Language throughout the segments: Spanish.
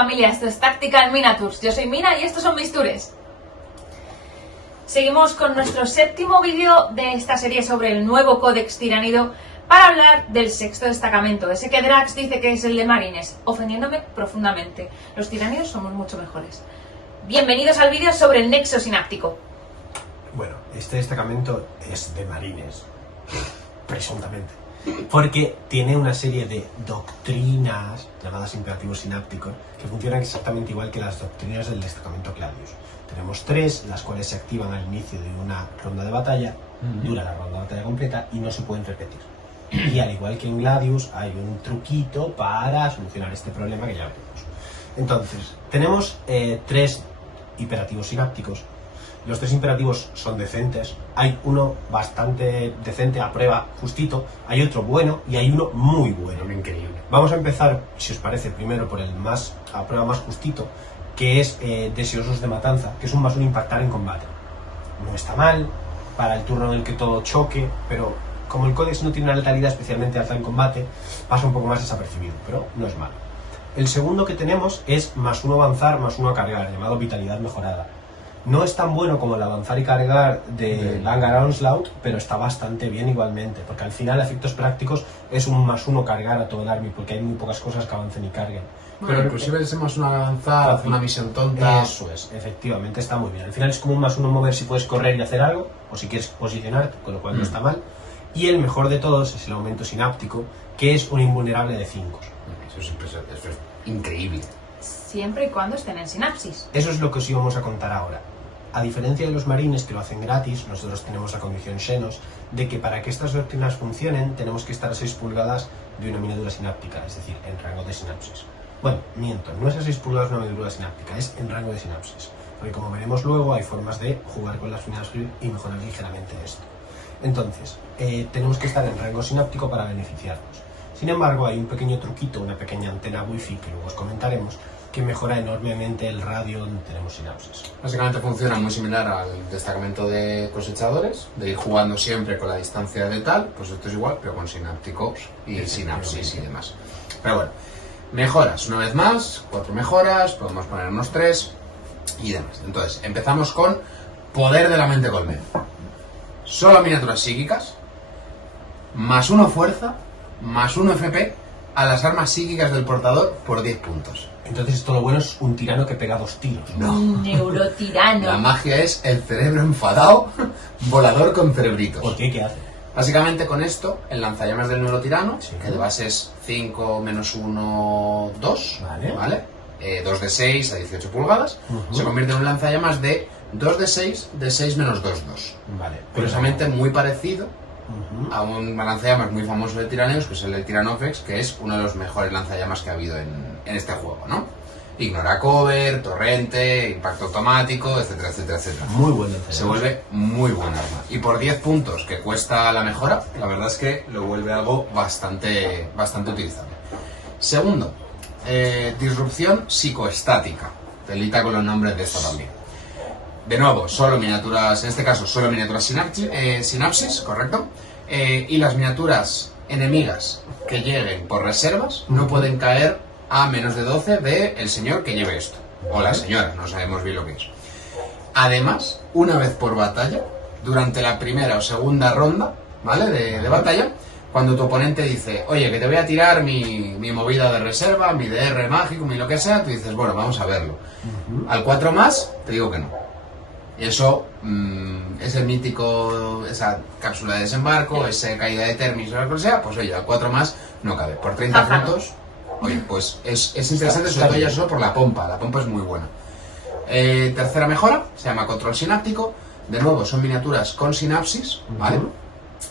familia? Esto es Tactical Mina Tours. Yo soy Mina y estos son mis tours. Seguimos con nuestro séptimo vídeo de esta serie sobre el nuevo Codex Tiránido para hablar del sexto destacamento, ese que Drax dice que es el de Marines, ofendiéndome profundamente. Los tiránidos somos mucho mejores. Bienvenidos al vídeo sobre el Nexo Sináptico. Bueno, este destacamento es de Marines, presuntamente, porque tiene una serie de doctrinas llamadas imperativos sinápticos que funcionan exactamente igual que las doctrinas del destacamento Gladius. Tenemos tres, las cuales se activan al inicio de una ronda de batalla, dura la ronda de batalla completa y no se pueden repetir. Y al igual que en Gladius hay un truquito para solucionar este problema que ya veremos. Entonces, tenemos tres imperativos sinápticos. Los tres imperativos son decentes, hay uno bastante decente, a prueba, justito, hay otro bueno y hay uno muy bueno. Increíble. Vamos a empezar, si os parece, primero por el más a prueba más justito, que es Deseosos de Matanza, que es un +1 impactar en combate. No está mal para el turno en el que todo choque, pero como el Codex no tiene una letalidad especialmente alta en combate, pasa un poco más desapercibido, pero no es malo. El segundo que tenemos es +1 avanzar, +1 cargar, llamado Vitalidad Mejorada. No es tan bueno como el avanzar y cargar de Vanguard Onslaught, pero está bastante bien igualmente, porque al final, a efectos prácticos, es un +1 cargar a todo el army, porque hay muy pocas cosas que avancen y carguen. Pero inclusive ese +1 avanzar, una misión tonta. Eso es, efectivamente, está muy bien. Al final es como un +1 mover si puedes correr y hacer algo, o si quieres posicionarte, con lo cual no está mal. Y el mejor de todos es el aumento sináptico, que es un invulnerable de 5. Eso es impresionante, eso es increíble. Siempre y cuando estén en sinapsis. Eso es lo que os íbamos a contar ahora. A diferencia de los marines que lo hacen gratis, nosotros tenemos la condición Xenos de que para que estas doctrinas funcionen tenemos que estar a 6 pulgadas de una miniatura sináptica, es decir, en rango de sinapsis. Bueno, miento, no es a 6 pulgadas una miniatura sináptica, es en rango de sinapsis. Porque como veremos luego, hay formas de jugar con las unidades y mejorar ligeramente esto. Entonces, tenemos que estar en rango sináptico para beneficiarnos. Sin embargo, hay un pequeño truquito, una pequeña antena wifi que luego os comentaremos, que mejora enormemente el radio donde tenemos sinapsis. Básicamente funciona muy similar al destacamento de cosechadores, de ir jugando siempre con la distancia de tal, pues esto es igual, pero con sinápticos y sinapsis y demás. Pero bueno, mejoras, una vez más, 4 mejoras, podemos poner unos 3 y demás. Entonces, empezamos con Poder de la Mente Colmena. Solo miniaturas psíquicas, +1 fuerza, +1 FP a las armas psíquicas del portador por 10 puntos. Entonces esto lo bueno es un tirano que pega 2 tiros. No. Un neurotirano. La magia es el cerebro enfadado, volador con cerebritos. ¿Por qué? ¿Qué hace? Básicamente con esto, el lanzallamas del neurotirano, Sí. que de base es 5 -1, 2, Vale. 2 de 6 a 18 pulgadas, se convierte en un lanzallamas de 2 de 6, de 6 -2, 2. Vale. Curiosamente muy parecido a un lanzallamas muy famoso de Tiraneos, que es el de Tiranofex, que es uno de los mejores lanzallamas que ha habido en este juego, ¿no? Ignora cover, torrente, impacto automático, etcétera, etcétera, etcétera. Muy bueno. Se vuelve muy buena arma. Y por 10 puntos que cuesta la mejora, la verdad es que lo vuelve algo bastante utilizable. Segundo, disrupción psicoestática. Telita con los nombres de esta también. De nuevo, solo miniaturas, en este caso solo miniaturas sinapsis, correcto. Y las miniaturas enemigas que lleguen por reservas no pueden caer a menos de 12 de el señor que lleve esto. O la señora, no sabemos bien lo que es. Además, una vez por batalla, durante la primera o segunda ronda, ¿vale? De batalla, cuando tu oponente dice, oye, que te voy a tirar mi movida de reserva, mi DR mágico, mi lo que sea, tú dices, bueno, vamos a verlo. Al 4 más, te digo que no. Y eso, ese mítico, esa cápsula de desembarco, esa caída de Termis o lo que sea, pues oye, al 4 más no cabe. Por 30 puntos, oye, pues es interesante, sobre todo ya solo por la pompa es muy buena. Tercera mejora, se llama Control Sináptico. De nuevo, son miniaturas con sinapsis, ¿vale?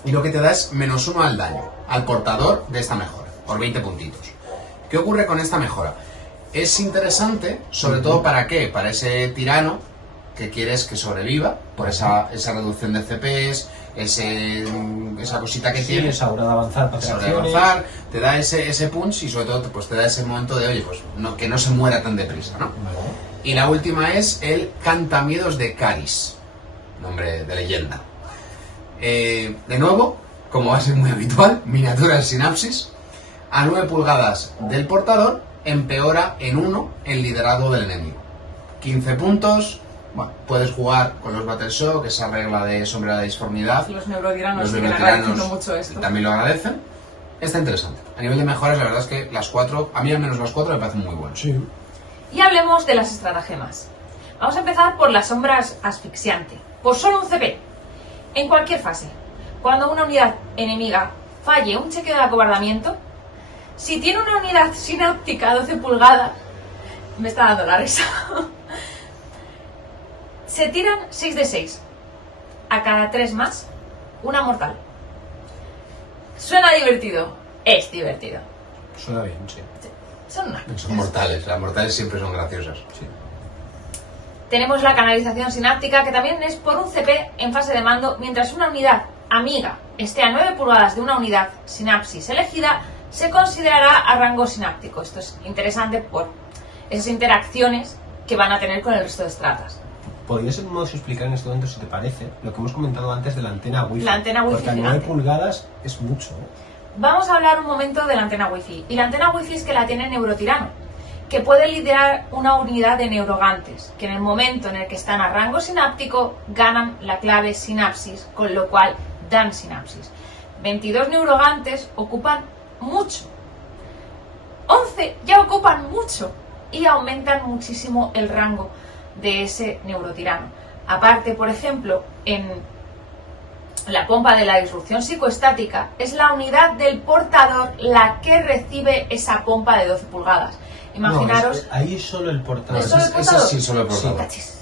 Y lo que te da es -1 al daño, al portador de esta mejora, por 20 puntitos. ¿Qué ocurre con esta mejora? Es interesante, sobre todo ¿para qué? Para ese tirano que quieres que sobreviva, por esa reducción de CPs, esa cosita que tiene. Esa hora de avanzar para Esa hora de avanzar, te da ese punch y sobre todo pues te da ese momento de, oye, pues que no se muera tan deprisa, ¿no? Vale. Y la última es el Cantamiedos de Caris, nombre de leyenda. De nuevo, como va a ser muy habitual, miniaturas sinapsis, a 9 pulgadas del portador empeora en 1 el liderazgo del enemigo. 15 puntos, bueno, puedes jugar con los Battle Shock, esa regla de sombrera de disformidad. Los neurotiranos Los siguen neurotiranos agradeciendo mucho esto. también lo agradecen. Está interesante. A nivel de mejoras, la verdad es que las 4, a mí al menos las 4 me parecen muy buenas. Sí. Y hablemos de las estratagemas. Vamos a empezar por las sombras asfixiante. Por solo un CP. En cualquier fase. Cuando una unidad enemiga falle un chequeo de acobardamiento, si tiene una unidad sináptica 12 pulgadas, me está dando la risa, se tiran 6 de 6. A cada 3 más, una mortal. Suena divertido. Es divertido. Suena bien, sí. Son una... Son mortales, las mortales siempre son graciosas. Sí. Tenemos la canalización sináptica, que también es por un CP en fase de mando, mientras una unidad amiga esté a 9 pulgadas de una unidad sinapsis elegida, se considerará a rango sináptico. Esto es interesante por esas interacciones que van a tener con el resto de estratas. ¿Podrías en modo explicar en este momento, si te parece, lo que hemos comentado antes de la antena Wi-Fi? La antena Wi-Fi Porque a 9 gigante. pulgadas es mucho, ¿eh? Vamos a hablar un momento de la antena Wi-Fi. Y la antena Wi-Fi es que la tiene Neurotirano, que puede liderar una unidad de neurogantes, que en el momento en el que están a rango sináptico ganan la clave sinapsis, con lo cual dan sinapsis. 22 neurogantes ocupan mucho. 11 ya ocupan mucho y aumentan muchísimo el rango de ese neurotirano. Aparte, por ejemplo, en la pompa de la disrupción psicoestática, es la unidad del portador la que recibe esa pompa de 12 pulgadas. Imaginaros... No, es que ahí es solo el portador. ¿Es solo el Esa portador? sí, solo el portador. Cachis.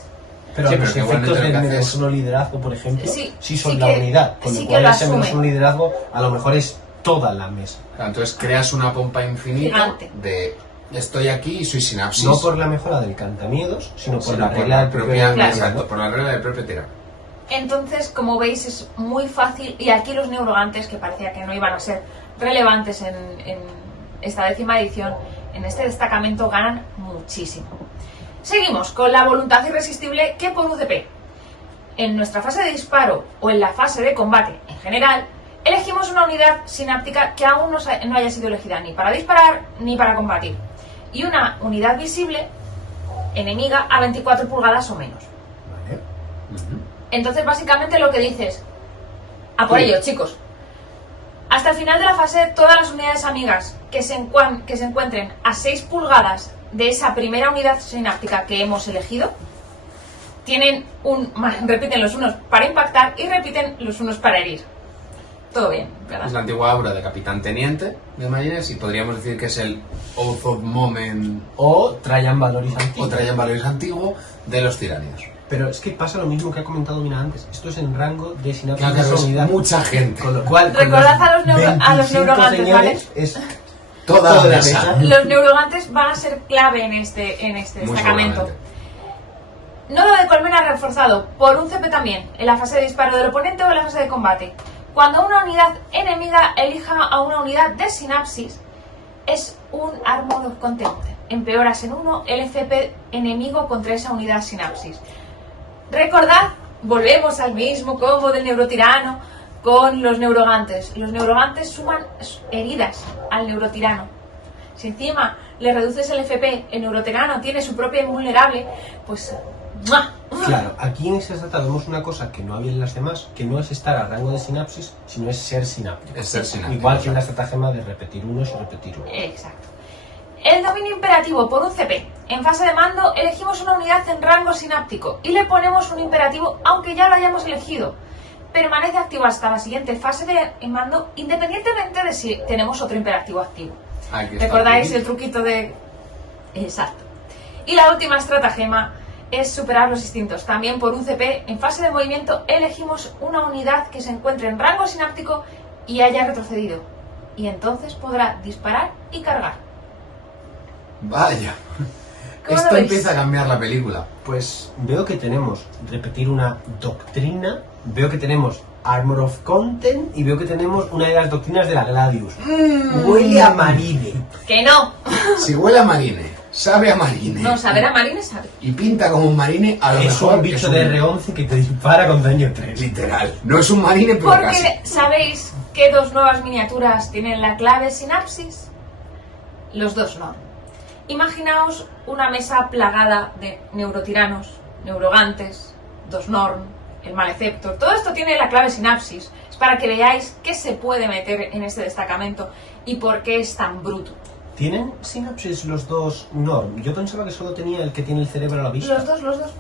Pero Sí, los pero que efectos igualmente lo del que hace es- solo liderazgo, por ejemplo, Sí, sí son sí la que- unidad. Con sí lo que cual lo ese asume. menos un liderazgo a lo mejor es toda la mesa. Claro, entonces creas una pompa infinita Gigante. de estoy aquí y soy sinapsis. No por la mejora del cantamiedos, sino por sino la por regla la del propia, propio Claro. exacto, liderazgo. por la regla del propio tirano. Entonces, como veis, es muy fácil. Y aquí los neurogantes, que parecía que no iban a ser relevantes en esta 10ª edición, en este destacamento ganan muchísimo. Seguimos con la voluntad irresistible, que por UCP. En nuestra fase de disparo o en la fase de combate en general, elegimos una unidad sináptica que aún no haya sido elegida ni para disparar ni para combatir. Y una unidad visible enemiga a 24 pulgadas o menos. Vale. Entonces, básicamente lo que dices, a por Sí. ello, chicos. Hasta el final de la fase, todas las unidades amigas que se encuentren a 6 pulgadas de esa primera unidad sináptica que hemos elegido, tienen repiten los unos para impactar y repiten los unos para herir. Todo bien, Es ¿verdad? la antigua aura de capitán teniente de Marines y podríamos decir que es el Oath of Moment O trayan valores antiguos. o Trajan Valores antiguo de los tiránidos. Pero es que pasa lo mismo que ha comentado Mina antes. Esto es en rango de sinapsis Claro, de claro, esa es unidad. mucha gente. Con lo cual, con Recordad los a los a los 25 neurogantes, señores, es Toda la mesa. Los neurogantes van a ser clave en este Muy destacamento. seguramente. Nodo de colmena reforzado por un CP también, en la fase de disparo del oponente o en la fase de combate. Cuando una unidad enemiga elija a una unidad de sinapsis, es un Armor of Contempt. Empeoras en 1 el FP enemigo contra esa unidad sinapsis. Recordad, volvemos al mismo combo del neurotirano con los neurogantes. Los neurogantes suman heridas al neurotirano. Si encima le reduces el FP, el neurotirano tiene su propia invulnerable, pues... ¡mua! Claro, aquí en ese trata vemos una cosa que no había en las demás, que no es estar a rango de sinapsis, sino es ser sináptico. Es ser sináptico. Igual que en la estratagema de repetir unos y repetir unos. Exacto. El dominio imperativo por un CP. En fase de mando elegimos una unidad en rango sináptico y le ponemos un imperativo aunque ya lo hayamos elegido. Permanece activo hasta la siguiente fase de mando independientemente de si tenemos otro imperativo activo. Aquí está. ¿Recordáis el truquito de...? Exacto. Y la última estratagema es superar los instintos. También por un CP, en fase de movimiento, elegimos una unidad que se encuentre en rango sináptico y haya retrocedido. Y entonces podrá disparar y cargar. Vaya. ¿Cómo Esto lo veis? empieza a cambiar la película. Pues veo que tenemos repetir una doctrina, veo que tenemos Armor of Content y veo que tenemos una de las doctrinas de la Gladius. Huele a marine. ¡Que no! Si huele a marine, sabe a marine. No, saber a Marine sabe. Y pinta como un marine, a lo Es mejor un bicho es un- de R11 que te dispara con daño 3. Literal. No es un marine, pero casi. Porque ¿sabéis qué dos nuevas miniaturas tienen la clave sinapsis? Los dos no. Imaginaos una mesa plagada de neurotiranos, neurogantes, dos Norn, el Maleceptor. Todo esto tiene la clave sinapsis. Es para que veáis qué se puede meter en este destacamento y por qué es tan bruto. ¿Tienen sinapsis los dos Norm? Yo pensaba que solo tenía el que tiene el cerebro a la vista. Los dos.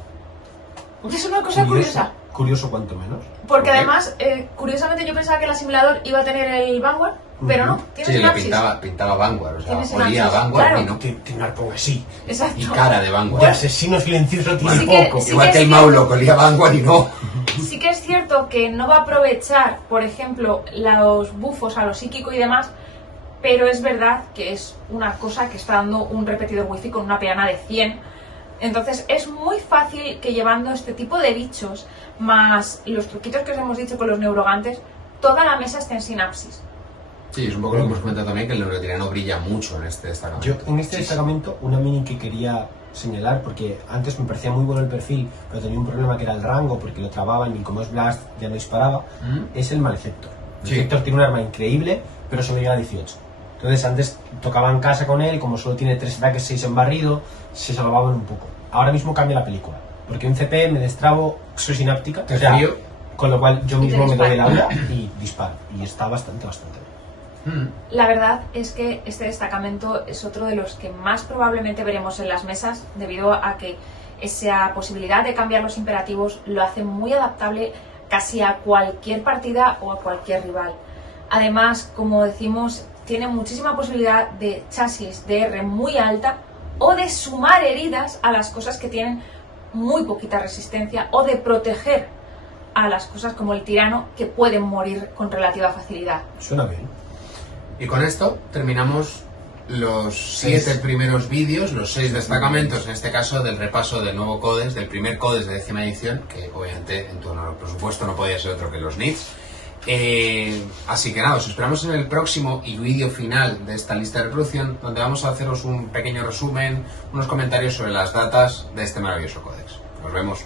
Es una cosa curiosa. Curioso cuanto menos. Porque además, curiosamente yo pensaba que el asimilador iba a tener el Vanguard, pero no, tiene Sí, le sinapsis. pintaba Vanguard, o sea, Tiene olía a sinapsis, Vanguard claro. y no. Tiene una ponga así. Exacto. Y cara de De Vanguard. asesino silencioso tiene Sí que- poco. sí Igual que el es Maulo, que olía a Vanguard y no. Sí que es cierto que no va a aprovechar, por ejemplo, los bufos a lo psíquico y demás, pero es verdad que es una cosa que está dando un repetidor wifi con una peana de 100. Entonces es muy fácil que llevando este tipo de bichos, más los truquitos que os hemos dicho con los neurogantes, toda la mesa esté en sinapsis. Sí, es un poco lo que hemos comentado también, que el neurotirano brilla mucho en este destacamento. Yo en este Sí, destacamento, una mini que quería señalar, porque antes me parecía muy bueno el perfil, pero tenía un problema que era el rango, porque lo trababan y como es Blast ya no disparaba, es el Maleceptor. El Sí. Maleceptor tiene un arma increíble, pero solo llega a 18. Entonces antes tocaba en casa con él, y como solo tiene 3 ataques, 6 en barrido, se salvaban un poco. Ahora mismo cambia la película, porque un CP me destrabo exosináptica, Te frío. con lo cual yo Y te mismo me doy el dispara. aura y disparo, y está bastante bien. La verdad es que este destacamento es otro de los que más probablemente veremos en las mesas, debido a que esa posibilidad de cambiar los imperativos lo hace muy adaptable casi a cualquier partida o a cualquier rival. Además, como decimos, tiene muchísima posibilidad de chasis de R muy alta o de sumar heridas a las cosas que tienen muy poquita resistencia o de proteger a las cosas como el tirano que pueden morir con relativa facilidad. Suena bien. Y con esto terminamos los 7 primeros vídeos, los 6 destacamentos, en este caso del repaso del nuevo Codex, del primer Codex de 10ª edición, que obviamente en tu honor, por supuesto, no podía ser otro que los NIDs. Así que nada, os esperamos en el próximo y vídeo final de esta lista de reproducción, donde vamos a haceros un pequeño resumen, unos comentarios sobre las datas de este maravilloso Codex. Nos vemos.